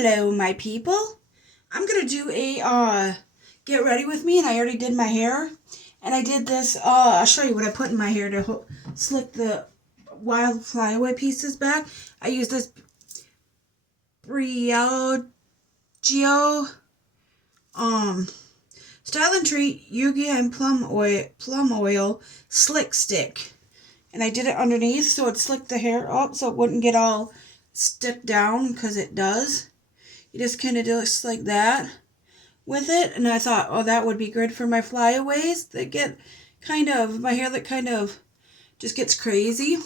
Hello, my people. I'm going to do a get ready with me, and I already did my hair. And I did this, I'll show you what I put in my hair to slick the wild flyaway pieces back. I used this Batgirljamie Style and Treat Yugi and Plum Oil Slick Stick. And I did it underneath so it slicked the hair up so it wouldn't get all stick down, because it does. You just kind of do just like that with it. And I thought, oh, that would be good for my flyaways that get kind of, my hair that kind of just gets crazy.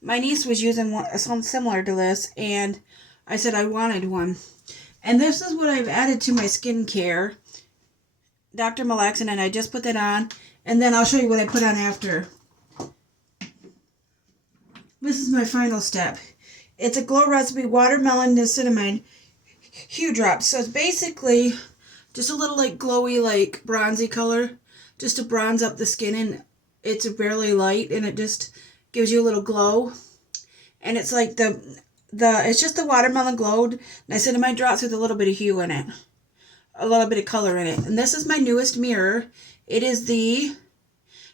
My niece was using something similar to this, and I said I wanted one. And this is what I've added to my skincare. Dr. Malaxin, and I just put that on. And then I'll show you what I put on after. This is my final step. It's a Glow Recipe Watermelon Niacinamide Hue Drops. So it's basically just a little like glowy, like bronzy color, just to bronze up the skin, and it's barely light, and it just gives you a little glow. And it's like it's just the watermelon glowed niacinamide drops with a little bit of hue in it, a little bit of color in it. And this is my newest mirror. It is the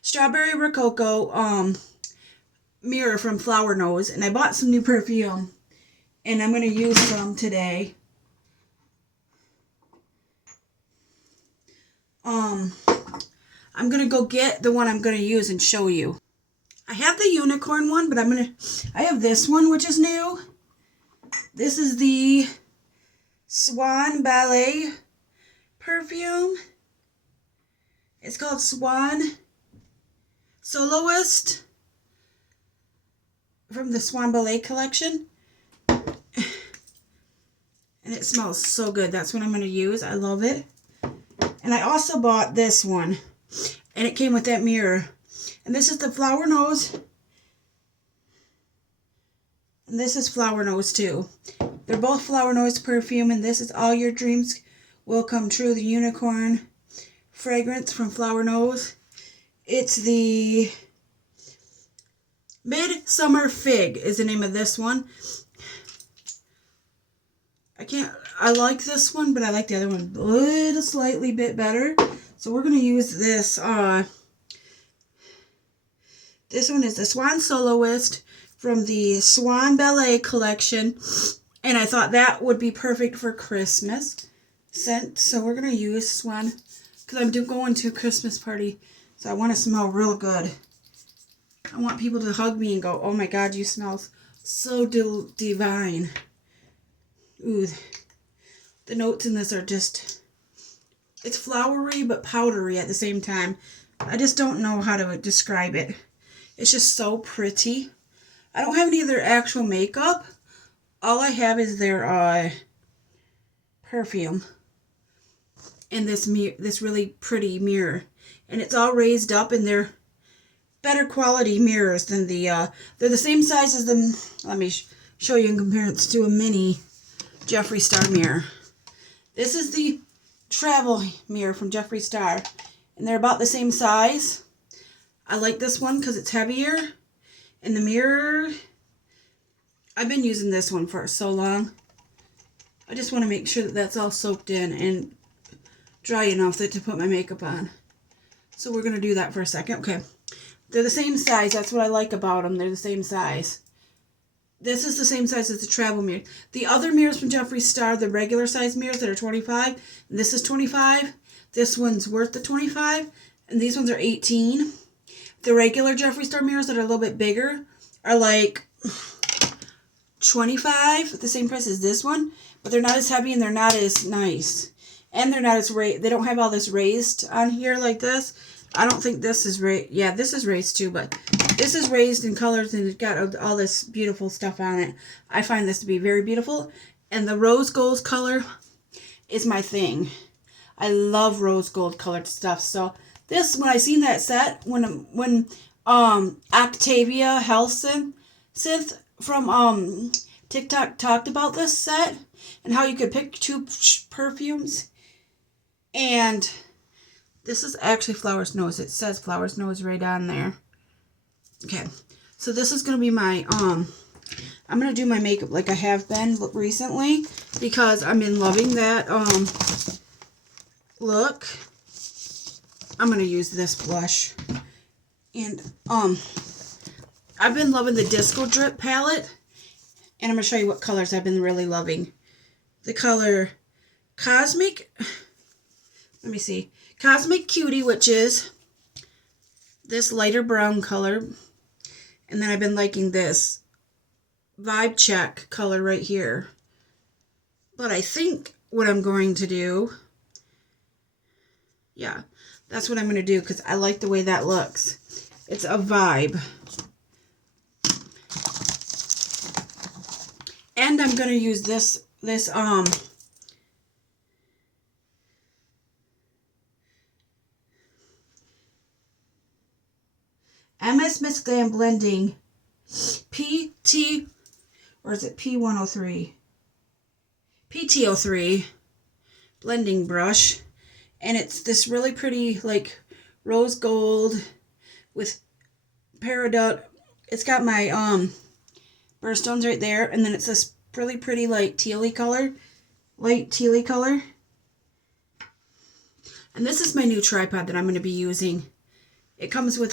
Strawberry Rococo mirror from Flower Nose, and I bought some new perfume, and I'm going to use some today. I'm going to go get the one I'm going to use and show you. I have the unicorn one, but I have this one, which is new. This is the Swan Ballet perfume. It's called Swan Soloist from the Swan Ballet collection. And it smells so good. That's what I'm going to use. I love it. And I also bought this one, and it came with that mirror. And this is the Flower Nose. And this is Flower Nose too. They're both Flower Nose perfume, and this is All Your Dreams Will Come True, the unicorn fragrance from Flower Nose. It's the Midsummer Fig is the name of this one. I like this one, but I like the other one a little slightly bit better. So we're going to use this. This one is the Swan Soloist from the Swan Ballet collection. And I thought that would be perfect for Christmas scent. So we're going to use Swan, because I'm going to a Christmas party. So I want to smell real good. I want people to hug me and go, oh my God, you smell so divine. Ooh, the notes in this are just, it's flowery but powdery at the same time. I just don't know how to describe it. It's just so pretty. I don't have any of their actual makeup. All I have is their perfume and this really pretty mirror. And it's all raised up, and they're better quality mirrors than they're the same size as the, let me show you in comparison to a mini Jeffree Star mirror. This is the travel mirror from Jeffree Star, and they're about the same size. I like this one because it's heavier, and the mirror, I've been using this one for so long. I just want to make sure that that's all soaked in and dry enough to put my makeup on. So we're going to do that for a second. Okay. They're the same size. That's what I like about them. They're the same size. This is the same size as the travel mirror. The other mirrors from Jeffree Star, the regular size mirrors that are 25, and this is 25. This one's worth the 25, and these ones are 18. The regular Jeffree Star mirrors that are a little bit bigger are like 25, the same price as this one, but they're not as heavy and they're not as nice. And they're not as raised. They don't have all this raised on here like this. I don't think this is raised. Yeah, this is raised too, but this is raised in colors, and it's got all this beautiful stuff on it. I find this to be very beautiful. And the rose gold color is my thing. I love rose gold colored stuff. So this, when I seen that set, when Octavia Synth from TikTok talked about this set and how you could pick two perfumes, and this is actually Flower Nose. It says Flower Nose right on there. Okay, so this is going to be my I'm going to do my makeup like I have been recently because I've been loving that look. I'm going to use this blush. And I've been loving the Disco Drip palette. And I'm going to show you what colors I've been really loving. The color Cosmic, let me see, Cosmic Cutie, which is this lighter brown color. And then I've been liking this Vibe Check color right here. But I think what I'm going to do, yeah, that's what I'm going to do because I like the way that looks. It's a vibe. And I'm going to use this MS Miss Glam Blending PT, or is it P103? PT03 blending brush. And it's this really pretty, like, rose gold with peridot. It's got my birthstones right there. And then it's this really pretty, like, tealy color. Light tealy color. And this is my new tripod that I'm going to be using. It comes with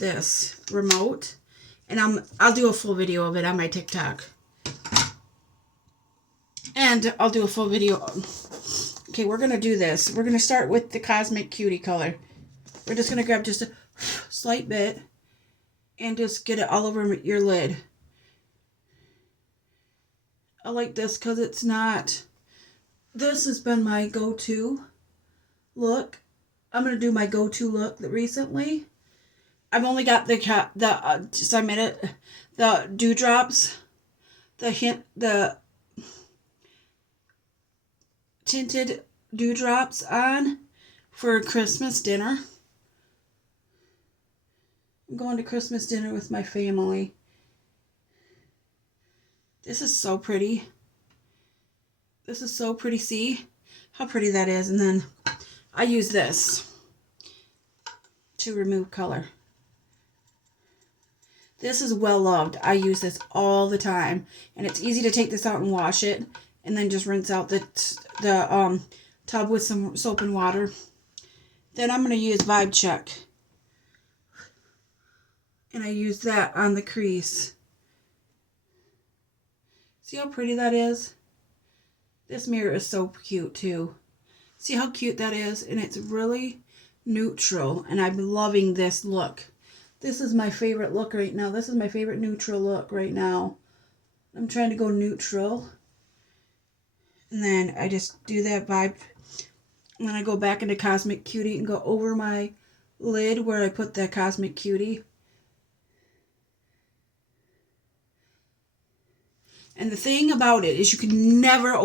this remote. And I'll do a full video of it on my TikTok. And I'll do a full video. Okay, we're going to do this. We're going to start with the Cosmic Cutie color. We're just going to grab just a slight bit and just get it all over your lid. I like this because it's not... This has been my go-to look. I'm going to do my go-to look recently. I've only got the dewdrops, the tinted dewdrops on for Christmas dinner. I'm going to Christmas dinner with my family. This is so pretty. This is so pretty. See how pretty that is? And then I use this to remove color. This is well loved. I use this all the time. And it's easy to take this out and wash it. And then just rinse out the tub with some soap and water. Then I'm going to use Vibe Check. And I use that on the crease. See how pretty that is? This mirror is so cute too. See how cute that is? And it's really neutral. And I'm loving this look. This is my favorite look right now. This is my favorite neutral look right now. I'm trying to go neutral. And then I just do that vibe. And then I go back into Cosmic Cutie and go over my lid where I put that Cosmic Cutie. And the thing about it is you can never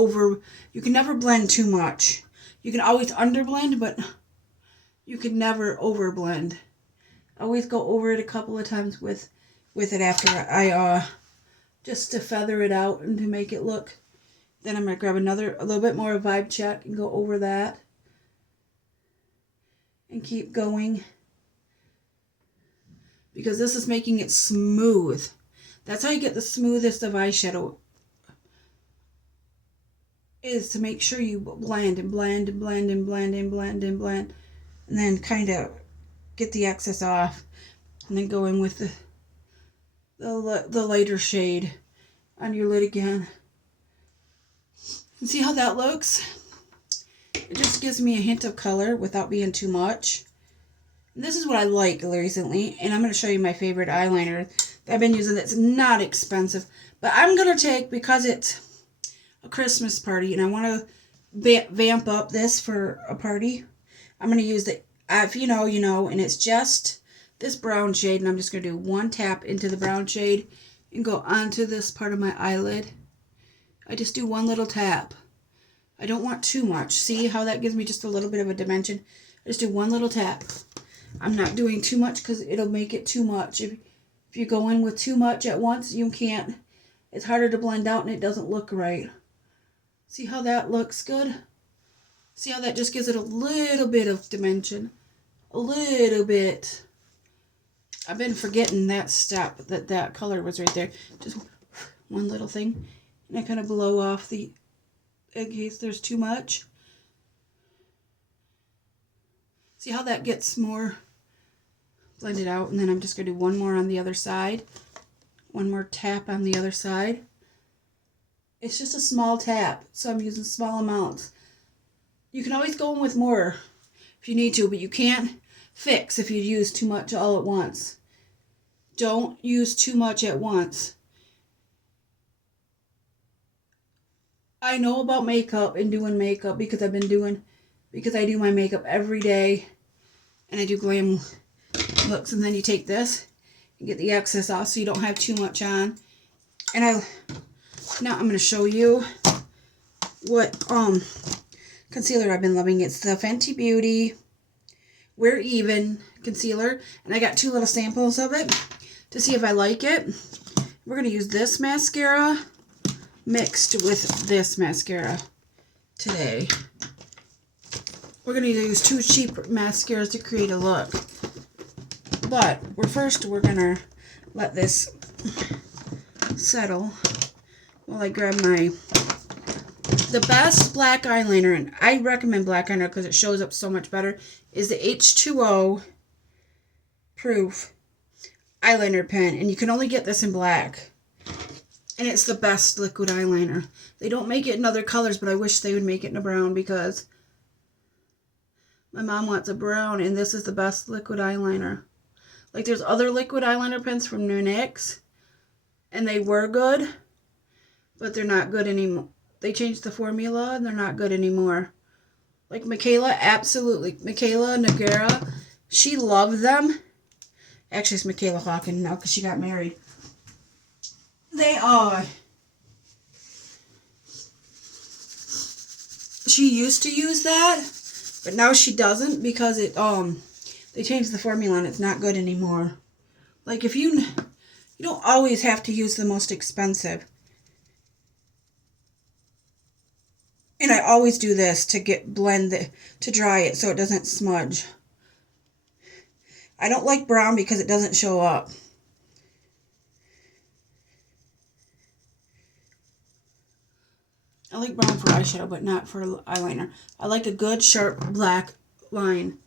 blend too much. You can always underblend, but you can never overblend. I always go over it a couple of times with it after I just to feather it out and to make it look. Then I'm going to grab a little bit more of Vibe Check and go over that. And keep going. Because this is making it smooth. That's how you get the smoothest of eyeshadow. Is to make sure you blend and blend and blend and blend and blend and blend. And then kind of get the excess off. And then go in with the lighter shade on your lid again. And see how that looks? It just gives me a hint of color without being too much. And this is what I like recently. And I'm going to show you my favorite eyeliner that I've been using that's not expensive. But I'm going to take, because it's a Christmas party and I want to vamp up this for a party, I'm going to use the, if you know, you know, and it's just this brown shade. And I'm just going to do one tap into the brown shade and go onto this part of my eyelid. I just do one little tap. I don't want too much. See how that gives me just a little bit of a dimension? I just do one little tap. I'm not doing too much because it'll make it too much. If you go in with too much at once, you can't. It's harder to blend out and it doesn't look right. See how that looks good? See how that just gives it a little bit of dimension? A little bit. I've been forgetting that step, that color was right there. Just one little thing. And I kind of blow off in case there's too much. See how that gets more blended out? And then I'm just going to do one more on the other side. One more tap on the other side. It's just a small tap, so I'm using small amounts. You can always go in with more if you need to, but you can't fix if you use too much all at once. Don't use too much at once. I know about makeup and doing makeup because I do my makeup every day, and I do glam looks. And then you take this and get the excess off so you don't have too much on. And now I'm going to show you what concealer I've been loving. It's the Fenty Beauty We're Even concealer, and I got 2 little samples of it to see if I like it. We're going to use this mascara mixed with this mascara today. We're going to use 2 cheap mascaras to create a look. But we're going to let this settle while I grab the best black eyeliner, and I recommend black eyeliner because it shows up so much better, is the H2O proof eyeliner pen, and you can only get this in black. And it's the best liquid eyeliner. They don't make it in other colors, but I wish they would make it in a brown because my mom wants a brown, and this is the best liquid eyeliner. Like, there's other liquid eyeliner pens from NYX, and they were good, but they're not good anymore. They changed the formula, and they're not good anymore. Like Michaela, absolutely. Michaela Nagara, she loved them. Actually, it's Michaela Hawkins now because she got married. They are. She used to use that, but now she doesn't because they changed the formula and it's not good anymore. Like, if you don't always have to use the most expensive. And I always do this to to dry it so it doesn't smudge. I don't like brown because it doesn't show up. I like brown for eyeshadow, but not for eyeliner. I like a good, sharp, black line.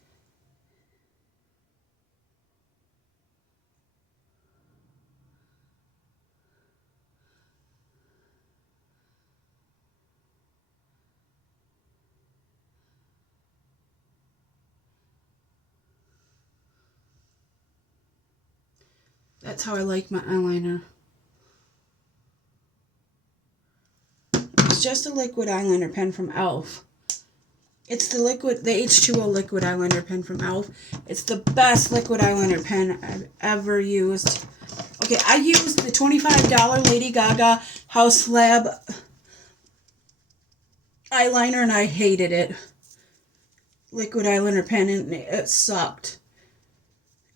That's how I like my eyeliner. It's just a liquid eyeliner pen from e.l.f. It's the H2O liquid eyeliner pen from e.l.f. It's the best liquid eyeliner pen I've ever used. Okay, I used the $25 Lady Gaga House Lab eyeliner, and I hated it. Liquid eyeliner pen, and it sucked.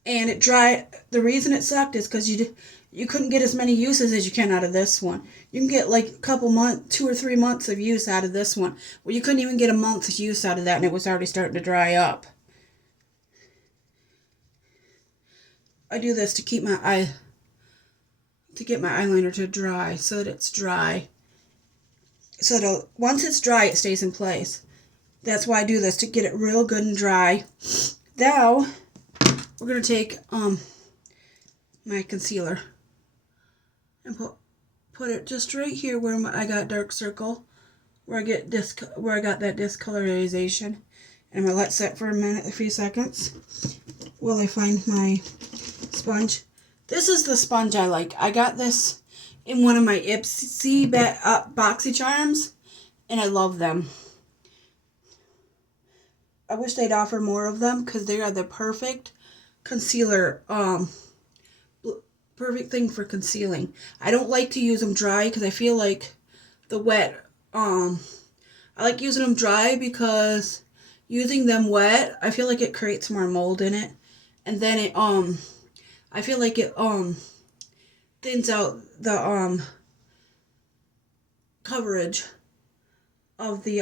And it dried. The reason it sucked is because you couldn't get as many uses as you can out of this one. You can get like a couple months, 2 or 3 months of use out of this one. Well, you couldn't even get a month's use out of that, and it was already starting to dry up. I do this to keep get my eyeliner to dry, so that it's dry. So that once it's dry, it stays in place. That's why I do this, to get it real good and dry. Now, we're going to take my concealer and put it just right here where I got dark circle, where I got that discolorization. And I'm going to let it set for a few seconds while I find my sponge. This is the sponge I like. I got this in one of my Ipsy boxy charms, and I love them. I wish they'd offer more of them because they are the perfect concealer, perfect thing for concealing. I don't like to use them dry because I feel like the wet, I like using them dry because using them wet, I feel like it creates more mold in it. And then it, I feel like it, thins out the, coverage of the,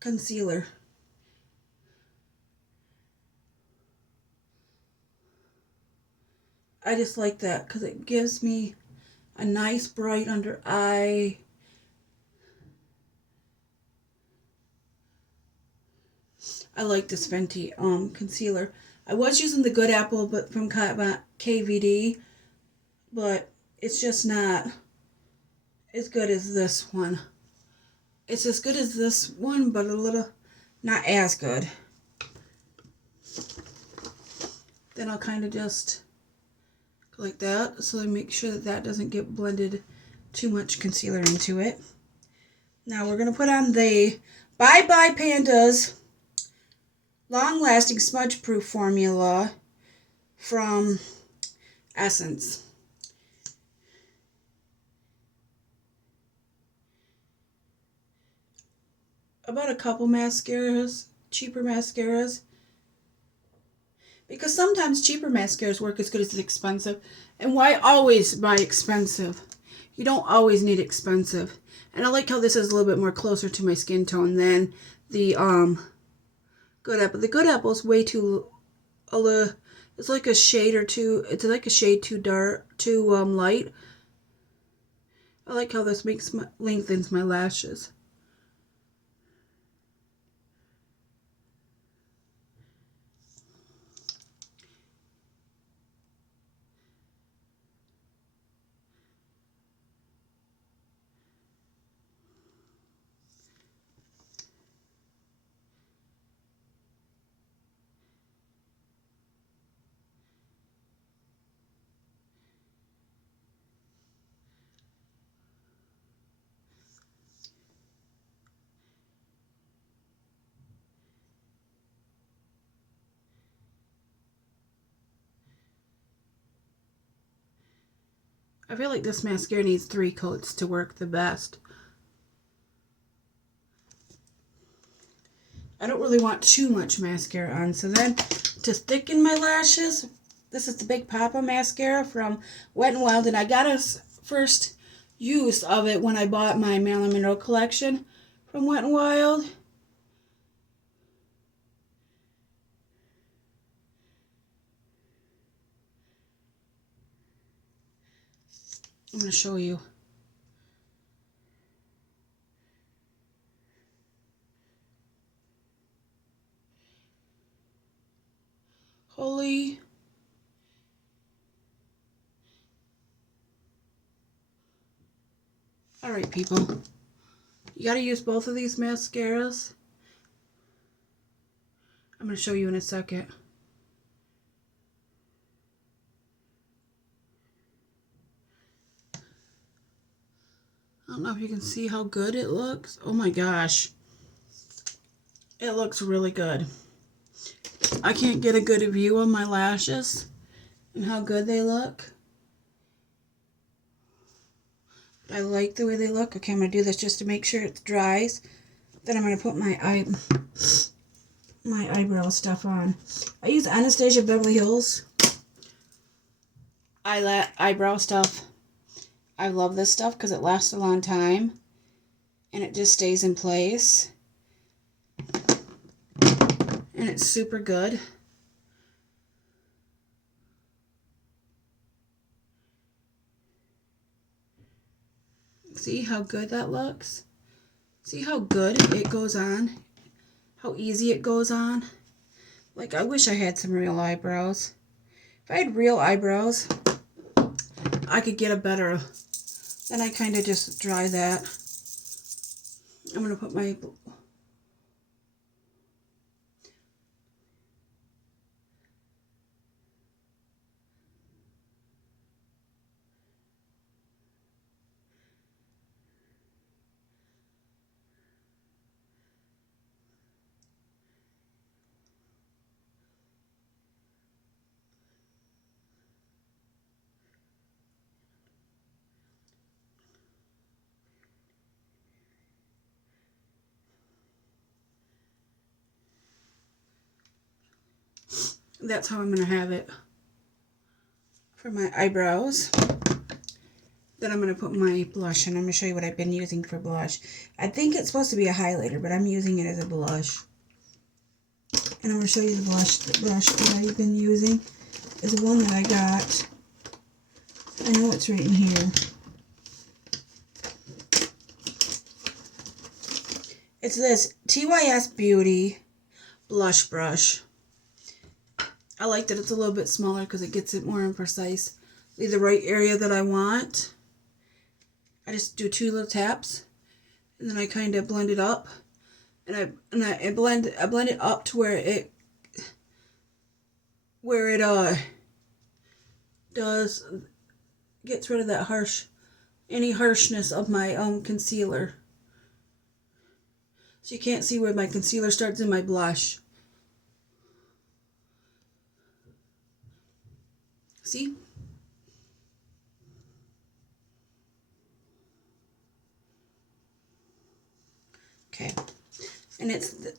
concealer. 'Cause, see, I don't like to use them dry because I feel like it creates more mold in it. And then it, I feel like it thins out the coverage of the concealer. 'Cause, see, I don't like to use them dry because I feel like it creates more mold in it. And then it, I feel like it, thins out the coverage of the concealer. 'Cause, see, I just like that because it gives me a nice bright under eye. I like this Fenty concealer. I was using the Good Apple but from KVD, but it's just not as good as this one. It's as good as this one, but a little not as good. Then I'll kind of just go like that, so I make sure that that doesn't get blended too much concealer into it. Now we're going to put on the Bye Bye Pandas Long Lasting Smudge Proof Formula from Essence. About a couple mascaras, cheaper mascaras. Because sometimes cheaper mascaras work as good as expensive. And why always buy expensive? You don't always need expensive. And I like how this is a little bit more closer to my skin tone than the Good Apple. The Good Apple is way too, it's like a shade or two, it's like a shade too dark, too light. I like how this lengthens my lashes. I feel like this mascara needs 3 coats to work the best. I don't really want too much mascara on. So then, to thicken my lashes, this is the Big Papa mascara from Wet n Wild. And I got a first use of it when I bought my Marilyn Monroe collection from Wet n Wild. I'm going to show you. Holy. Alright, people. You got to use both of these mascaras. I'm going to show you in a second. I don't know if you can see how good it looks. Oh my gosh. It looks really good. I can't get a good view of my lashes and how good they look. I like the way they look. Okay, I'm going to do this just to make sure it dries. Then I'm going to put my eyebrow stuff on. I use Anastasia Beverly Hills eyebrow stuff. I love this stuff because it lasts a long time and it just stays in place. And it's super good. See how good that looks? See how good it goes on? How easy it goes on? Like, I wish I had some real eyebrows. If I had real eyebrows, I could get a better. Then I kind of just dry that. I'm going to put my... That's how I'm going to have it for my eyebrows. Then I'm going to put my blush, and I'm going to show you what I've been using for blush. I think it's supposed to be a highlighter, but I'm using it as a blush. And I'm going to show you the brush that I've been using. Is the one that I got I know it's right in here. It's this TYS Beauty blush brush. I like that it's a little bit smaller because it gets it more imprecise. The right area that I want. I just do 2 little taps, and then I kind of blend it up, and I blend it up to where it gets rid of that any harshness of my concealer. So you can't see where my concealer starts in my blush. See? Okay. And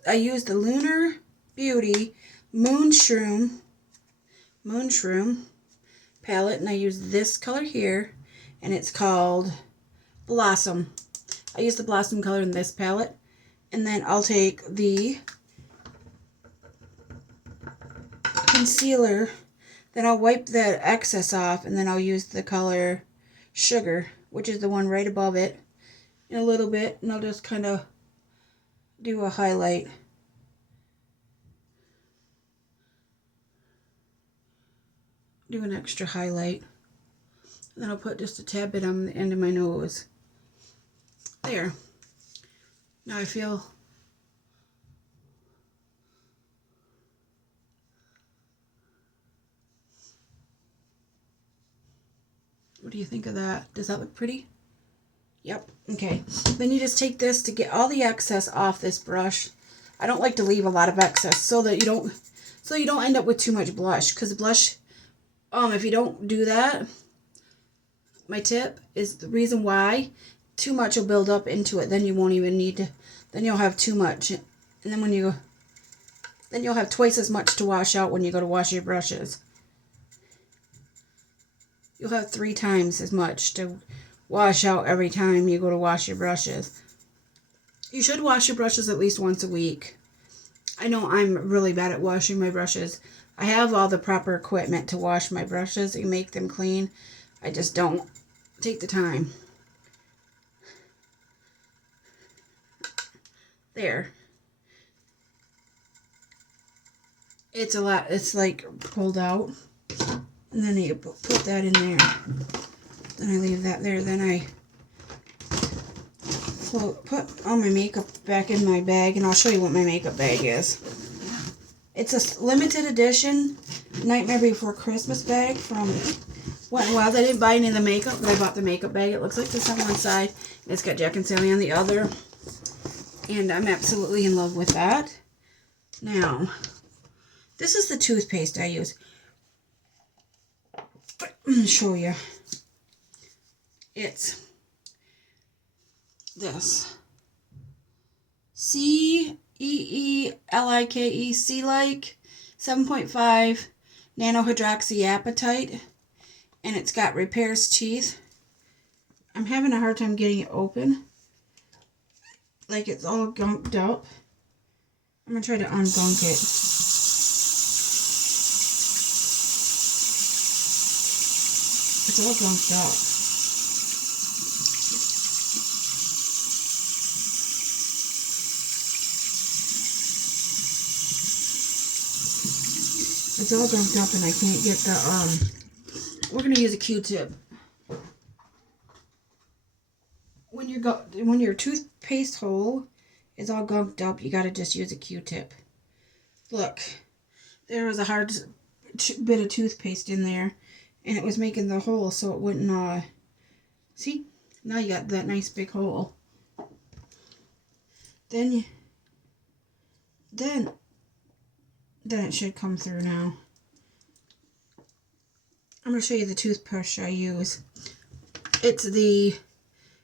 I use the Lunar Beauty Moonshroom palette, and I use this color here, and it's called Blossom. I use the Blossom color in this palette, and then I'll take the concealer, then I'll wipe that excess off, and then I'll use the color Sugar, which is the one right above it, in a little bit, and I'll just kind of do a highlight. Do an extra highlight. And then I'll put just a tad bit on the end of my nose. There. Now I feel what do you think of that? Does that look pretty? Yep. Okay. Then you just take this to get all the excess off this brush. I don't like to leave a lot of excess so you don't end up with too much blush, because the blush, if you don't do that, my tip is the reason why too much will build up into it. Then you won't even need to, then you'll have too much. And then you'll have twice as much to wash out when you go to wash your brushes. You'll have 3 times as much to wash out every time you go to wash your brushes. You should wash your brushes at least once a week. I know I'm really bad at washing my brushes. I have all the proper equipment to wash my brushes and make them clean. I just don't take the time. There. It's a lot. It's like pulled out. And then you put that in there. Then I leave that there. Then I put all my makeup back in my bag, and I'll show you what my makeup bag is. It's a limited edition Nightmare Before Christmas bag from Wet n Wild. I didn't buy any of the makeup, but I bought the makeup bag. It looks like this on one side. It's got Jack and Sally on the other. And I'm absolutely in love with that. Now, this is the toothpaste I use. I'm going to show you. It's this. C-E-E-L-I-K-E, C-like, 7.5 nanohydroxyapatite. And it's got repairs teeth. I'm having a hard time getting it open. Like it's all gunked up. I'm going to try to ungunk it. It's all gunked up. It's all gunked up and I can't get the, we're going to use a Q-tip. When your toothpaste hole is all gunked up, you got to just use a Q-tip. Look, there was a hard bit of toothpaste in there, and it was making the hole so it wouldn't, see? Now you got that nice big hole. Then it should come through now. I'm going to show you the toothbrush I use. It's the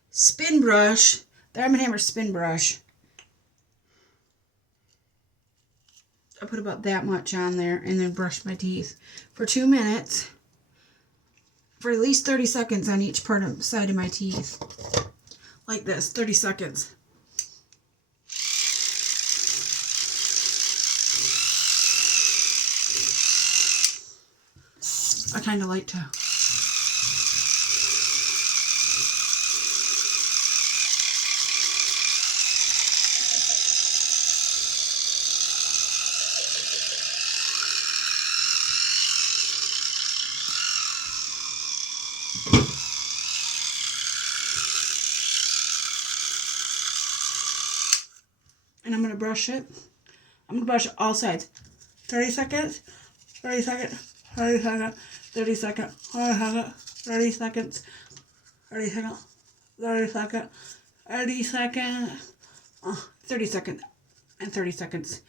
spin brush, the Arm & Hammer spin brush. I put about that much on there and then brush my teeth for 2 minutes for at least 30 seconds on each side of my teeth. Like this, 30 seconds. I kind of like to And I'm going to brush it. I'm going to brush all sides. 30 seconds, 30 seconds, 30 seconds, 30 seconds, 30 seconds, 30 seconds, 30 seconds, 30 seconds, 30 seconds, and 30 seconds.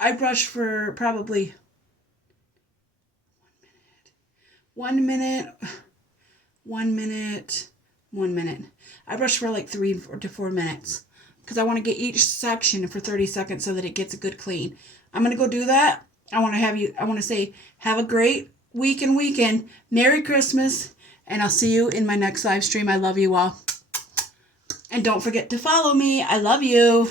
I brush for probably 1 minute, 1 minute, 1 minute. I brush for like 3 to 4 minutes because I want to get each section for 30 seconds so that it gets a good clean. I'm going to go do that. I want to say, have a great week and weekend. Merry Christmas. And I'll see you in my next live stream. I love you all. And don't forget to follow me. I love you.